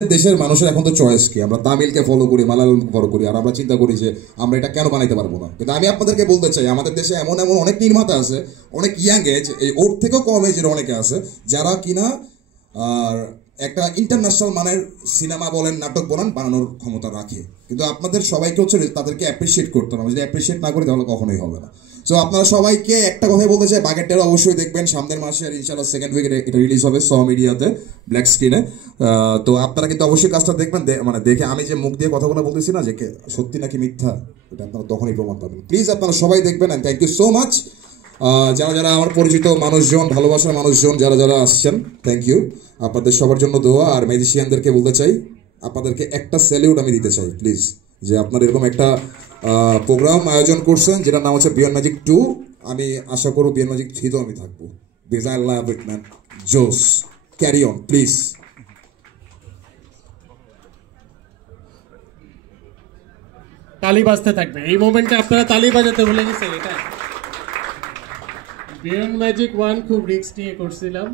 দেশের মানুষের এখন তো চয়েস কি, আমরা তামিলকে ফলো করি, মালায়ালামকে ফলো করি, আর আমরা চিন্তা করি যে আমরা এটা কেন বানাইতে পারবো না। কিন্তু আমি আপনাদেরকে বলতে চাই, আমাদের দেশে এমন এমন অনেক নির্মাতা আছে, অনেক ইয়াং এজ, এই ওর থেকেও কম এজের অনেকে আছে, যারা কিনা আর একটা ইন্টারন্যাশনাল মানের সিনেমা বলেন, নাটক বলেন, বানানোর ক্ষমতা রাখে। কিন্তু আপনাদের সবাইকে হচ্ছে তাদেরকে অ্যাপ্রিসিয়েট করতে হবে, যদি অ্যাপ্রিসিয়েট না করি তাহলে কখনোই হবে না। সো আপনারা সবাইকে একটা কথাই বলতে চাই, বাগের টেরো অবশ্যই দেখবেন সামনের মাসে, আর ইনশাআল্লাহ সেকেন্ড উইকে এটা রিলিজ হবে স মিডিয়াতে, ব্ল্যাক স্ক্রিনে। তো আপনারা কিন্তু অবশ্যই কাজটা দেখবেন, মানে দেখে আমি যে মুখ দিয়ে কথাগুলো বলতেছি না যে সত্যি নাকি মিথ্যা, এটা আপনারা তখনই প্রমাণ পাবেন। প্লিজ আপনারা সবাই দেখবেন, and thank you so much. যারা যারা আমার পরিচিত মানুষজন, ভালোবাসার মানুষজন যারা যারা আসছেন, থ্যাংক ইউ। আপনাদের সবার জন্য দোয়া। আর ম্যাজিশিয়ানদেরকে বলতে চাই, আপনাদেরকে একটা স্যালিউট আমি দিতে চাই প্লিজ, যে আপনারা এরকম একটা প্রোগ্রাম আয়োজন করছেন যেটার নাম হচ্ছে বিয়ন্ড ম্যাজিক 2। আমি আশা করব বিয়ন্ড ম্যাজিক 3তেও আমি থাকবো, because I love it man. জোস, ক্যারি অন প্লিজ। তালি বাজতে থাকবে। এই মোমেন্টে আপনারা তালি বাজাতে ভুলে গেছেন। এটা বিয়ন্ড ম্যাজিক 1 খুব রিস্ক নিয়ে করছিলাম।